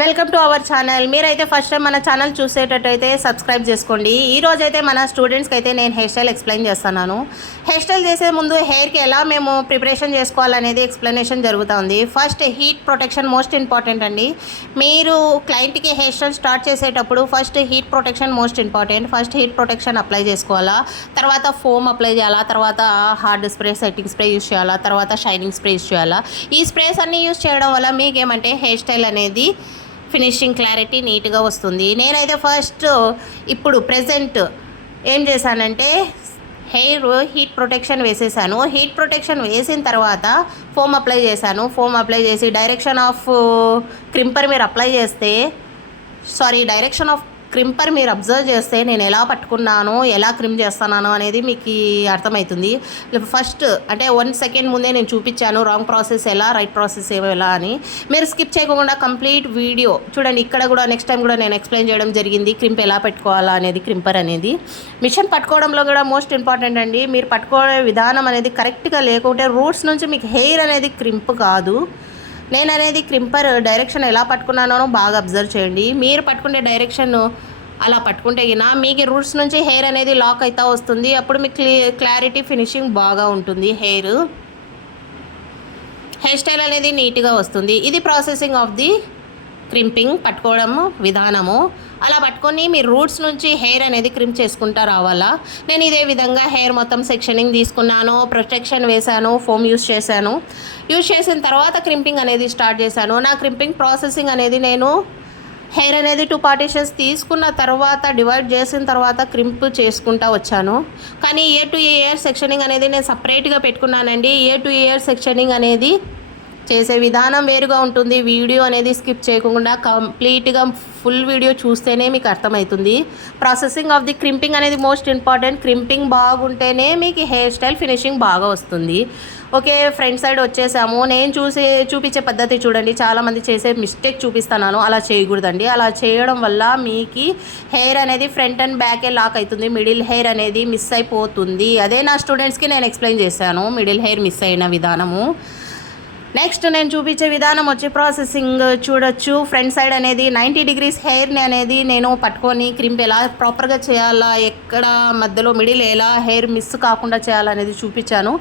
Welcome to our channel. మీరైతే first time మన channel చూసేటట్టయితే subscribe చేసుకోండి. ఈ రోజైతే మన స్టూడెంట్స్కి అయితే నేను హెయిర్ స్టైల్ ఎక్స్ప్లెయిన్ చేస్తున్నాను. హెయిర్ స్టైల్ చేసే ముందు హెయిర్కి ఎలా మేము ప్రిపరేషన్ చేసుకోవాలనేది ఎక్స్ప్లెనేషన్ జరుగుతుంది. First heat protection most important అండి. మీరు క్లయింట్కి హెయిర్ స్టైల్ స్టార్ట్ చేసేటప్పుడు first heat protection most important. First heat protection apply చేసుకోవాలా, తర్వాత ఫోమ్ అప్లై చేయాలా, తర్వాత hard spray, setting spray use చేయాలా, తర్వాత షైనింగ్ స్ప్రే యూస్ చేయాలా. ఈ స్ప్రేస్ అన్నీ యూస్ చేయడం వల్ల మీకేమంటే హెయిర్ స్టైల్ అనేది ఫినిషింగ్ క్లారిటీ నీట్గా వస్తుంది. నేనైతే ఫస్ట్ ఇప్పుడు ప్రెజెంట్ ఏం చేశానంటే హెయిర్ హీట్ ప్రొటెక్షన్ వేసేసాను. హీట్ ప్రొటెక్షన్ వేసిన తర్వాత ఫోమ్ అప్లై చేశాను. ఫోమ్ అప్లై చేసి డైరెక్షన్ ఆఫ్ క్రింపర్ మీరు అప్లై చేస్తే డైరెక్షన్ ఆఫ్ క్రింపర్ మీరు అబ్జర్వ్ చేస్తే నేను ఎలా పట్టుకున్నాను, ఎలా క్రిమ్ చేస్తున్నాను అనేది మీకు అర్థమవుతుంది. ఫస్ట్ అంటే 1 సెకండ్ ముందే నేను చూపించాను రాంగ్ ప్రాసెస్ ఎలా, రైట్ ప్రాసెస్ ఎలా అని. మీరు స్కిప్ చేయకుండా కంప్లీట్ వీడియో చూడండి. ఇక్కడ కూడా నెక్స్ట్ టైం కూడా నేను ఎక్స్ప్లెయిన్ చేయడం జరిగింది క్రింప్ ఎలా పెట్టుకోవాలా అనేది. క్రింపర్ అనేది మిషన్ పట్టుకోవడంలో కూడా మోస్ట్ ఇంపార్టెంట్ అండి. మీరు పట్టుకోవడే విధానం అనేది కరెక్ట్గా లేకుంటే రూట్స్ నుంచి మీకు హెయిర్ అనేది క్రింప్ కాదు. నేను అనేది క్రింపర్ డైరెక్షన్ ఎలా పట్టుకున్నానో బాగా అబ్జర్వ్ చేయండి. మీరు పట్టుకునే డైరెక్షన్ అలా పట్టుకుంటే మీకు రూట్స్ నుంచి హెయిర్ అనేది లాక్ అవుతూ వస్తుంది. అప్పుడు మీకు క్లారిటీ ఫినిషింగ్ బాగా ఉంటుంది. హెయిర్ స్టైల్ అనేది నీట్గా వస్తుంది. ఇది ప్రాసెసింగ్ ఆఫ్ ది క్రింపింగ్ పట్టుకోవడం విధానము. అలా పట్టుకొని మీ రూట్స్ నుంచి హెయిర్ అనేది క్రింప్ చేసుకుంటూ రావాలా. నేను ఇదే విధంగా హెయిర్ మొత్తం సెక్షనింగ్ తీసుకున్నాను, ప్రొటెక్షన్ వేశాను, ఫోమ్ యూస్ చేసిన తర్వాత క్రింపింగ్ అనేది స్టార్ట్ చేశాను. నా క్రింపింగ్ ప్రాసెసింగ్ అనేది నేను హెయిర్ అనేది 2 పార్టీషన్స్ తీసుకున్న తర్వాత డివైడ్ చేసిన తర్వాత క్రింప్ చేసుకుంటూ వచ్చాను. కానీ ఇయర్ టు ఇయర్ సెక్షనింగ్ అనేది నేను సపరేట్గా పెట్టుకున్నానండి. ఇయర్ టు ఇయర్ సెక్షనింగ్ అనేది చేసే విధానం వేరుగా ఉంటుంది. వీడియో అనేది స్కిప్ చేయకుండా కంప్లీట్గా ఫుల్ వీడియో చూస్తేనే మీకు అర్థమవుతుంది. ప్రాసెసింగ్ ఆఫ్ ది క్రింపింగ్ అనేది మోస్ట్ ఇంపార్టెంట్. క్రింపింగ్ బాగుంటేనే మీకు హెయిర్ స్టైల్ ఫినిషింగ్ బాగా వస్తుంది. ఓకే, ఫ్రంట్ సైడ్ వచ్చేసాము. నేను చూపించే పద్ధతి చూడండి. చాలామంది చేసే మిస్టేక్ చూపిస్తున్నాను. అలా చేయకూడదండి. అలా చేయడం వల్ల మీకు హెయిర్ అనేది ఫ్రంట్ అండ్ బ్యాకే లాక్ అవుతుంది. మిడిల్ హెయిర్ అనేది మిస్ అయిపోతుంది. అదే నా స్టూడెంట్స్కి నేను ఎక్స్ప్లెయిన్ చేశాను మిడిల్ హెయిర్ మిస్ అయిన విధానము. నెక్స్ట్ నేను చూపించే విధానం వచ్చి ప్రాసెసింగ్ చూడొచ్చు. ఫ్రంట్ సైడ్ అనేది 90 డిగ్రీస్ హెయిర్ని అనేది నేను పట్టుకొని క్రింప్ ఎలా ప్రాపర్గా చేయాలా, ఎక్కడ మధ్యలో మిడిల్ ఎలా హెయిర్ మిస్ కాకుండా చేయాలనేది చూపించాను.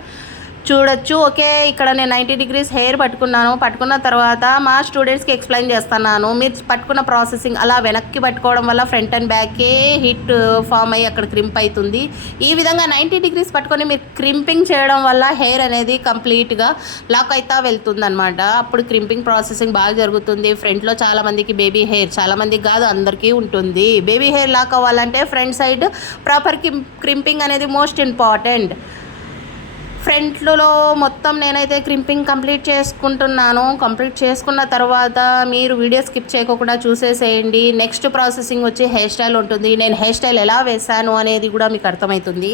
చూడొచ్చు. ఓకే, ఇక్కడ నేను 90 డిగ్రీస్ హెయిర్ పట్టుకున్న తర్వాత మా స్టూడెంట్స్కి ఎక్స్ప్లెయిన్ చేస్తున్నాను. మీరు పట్టుకున్న ప్రాసెసింగ్ అలా వెనక్కి పట్టుకోవడం వల్ల ఫ్రంట్ అండ్ బ్యాకే హీట్ ఫామ్ అయ్యి అక్కడ క్రింప్ అవుతుంది. ఈ విధంగా 90 డిగ్రీస్ పట్టుకొని మీరు క్రింపింగ్ చేయడం వల్ల హెయిర్ అనేది కంప్లీట్గా లాక్ అవుతా వెళ్తుంది అనమాట. అప్పుడు క్రింపింగ్ ప్రాసెసింగ్ బాగా జరుగుతుంది. ఫ్రంట్లో చాలామందికి బేబీ హెయిర్, చాలామందికి కాదు అందరికీ ఉంటుంది. బేబీ హెయిర్ లాక్ అవ్వాలంటే ఫ్రంట్ సైడ్ ప్రాపర్ క్రింపింగ్ అనేది మోస్ట్ ఇంపార్టెంట్. ఫ్రంట్లో మొత్తం నేనైతే క్రింపింగ్ కంప్లీట్ చేసుకున్న తర్వాత మీరు వీడియో స్కిప్ చేయకుండా చూసేసేయండి. నెక్స్ట్ ప్రాసెసింగ్ వచ్చి హెయిర్ స్టైల్ ఉంటుంది. నేను హెయిర్ స్టైల్ ఎలా వేశాను అనేది కూడా మీకు అర్థమవుతుంది.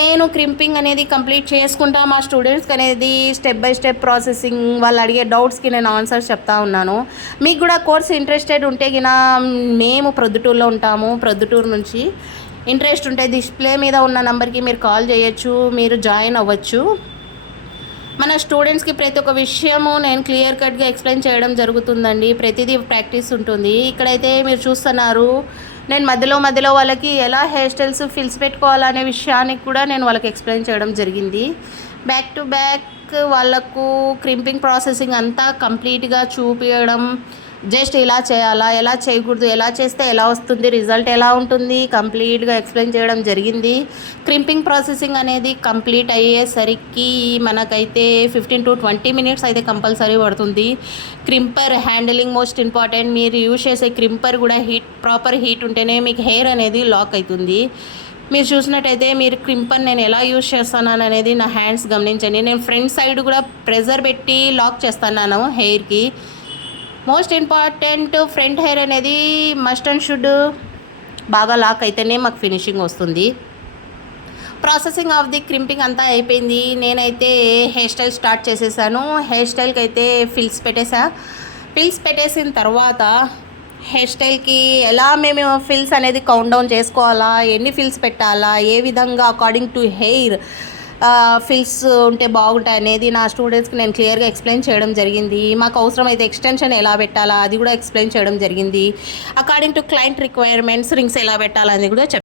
నేను క్రింపింగ్ అనేది కంప్లీట్ చేసుకుంటా మా స్టూడెంట్స్కి అనేది స్టెప్ బై స్టెప్ ప్రాసెసింగ్ వాళ్ళు అడిగే డౌట్స్కి నేను ఆన్సర్స్ చెప్తా ఉన్నాను. మీకు కూడా కోర్స్ ఇంట్రెస్టెడ్ ఉంటే మేము ప్రొద్దుటూరులో ఉంటాము. ప్రొద్దుటూరు నుంచి ఇంట్రెస్ట్ ఉంటే డిస్ప్లే మీద ఉన్న నెంబర్కి మీరు కాల్ చేయొచ్చు, మీరు జాయిన్ అవ్వచ్చు. మన స్టూడెంట్స్కి ప్రతి ఒక్క విషయము నేను క్లియర్ కట్గా ఎక్స్ప్లెయిన్ చేయడం జరుగుతుందండి. ప్రతిదీ ప్రాక్టీస్ ఉంటుంది. ఇక్కడైతే మీరు చూస్తున్నారు నేను మధ్యలో వాళ్ళకి ఎలా హెయిర్ స్టైల్స్ ఫిల్స్ పెట్టుకోవాలనే విషయానికి కూడా నేను వాళ్ళకి ఎక్స్ప్లెయిన్ చేయడం జరిగింది. బ్యాక్ టు బ్యాక్ వాళ్ళకు క్రింపింగ్ ప్రాసెసింగ్ అంతా కంప్లీట్గా చూపించడం, జస్ట్ ఇలా చేయాలా, ఎలా చేయకూడదు, ఎలా చేస్తే ఎలా వస్తుంది, రిజల్ట్ ఎలా ఉంటుంది కంప్లీట్గా ఎక్స్ప్లెయిన్ చేయడం జరిగింది. క్రింపింగ్ ప్రాసెసింగ్ అనేది కంప్లీట్ అయ్యేసరికి మనకైతే 15 to 20 మినిట్స్ అయితే కంపల్సరీ పడుతుంది. Crimper handling most important. మీరు యూజ్ చేసే క్రింపర్ కూడా ప్రాపర్ హీట్ ఉంటేనే మీకు హెయిర్ అనేది లాక్ అవుతుంది. మీరు చూసినట్టయితే మీరు క్రింపర్ నేను ఎలా యూజ్ చేస్తున్నాను అనేది నా హ్యాండ్స్ గమనించండి. నేను ఫ్రంట్ సైడ్ కూడా ప్రెజర్ పెట్టి లాక్ చేస్తున్నాను హెయిర్కి. మోస్ట్ ఇంపార్టెంట్ ఫ్రంట్ హెయిర్ అనేది మస్ట్ అండ్ షుడ్ బాగా లాక్ అయితేనే మాకు ఫినిషింగ్ వస్తుంది. ప్రాసెసింగ్ ఆఫ్ ది క్రింపింగ్ అంతా అయిపోయింది. నేనైతే హెయిర్ స్టైల్ స్టార్ట్ చేసేసాను. హెయిర్ స్టైల్కి అయితే ఫిల్స్ పెట్టేసిన తర్వాత హెయిర్ స్టైల్కి ఎలా మేము ఫిల్స్ అనేది కౌంట్ డౌన్ చేసుకోవాలా, ఎన్ని ఫిల్స్ పెట్టాలా, ఏ విధంగా అకార్డింగ్ టు హెయిర్ ఫిల్స్ ఉంటే బాగుంటాయి అనేది నా స్టూడెంట్స్కి నేను క్లియర్గా ఎక్స్ప్లెయిన్ చేయడం జరిగింది. మాకు అవసరమైతే ఎక్స్టెన్షన్ ఎలా పెట్టాలా అది కూడా ఎక్స్ప్లెయిన్ చేయడం జరిగింది. According to client requirements rings ఎలా పెట్టాలని కూడా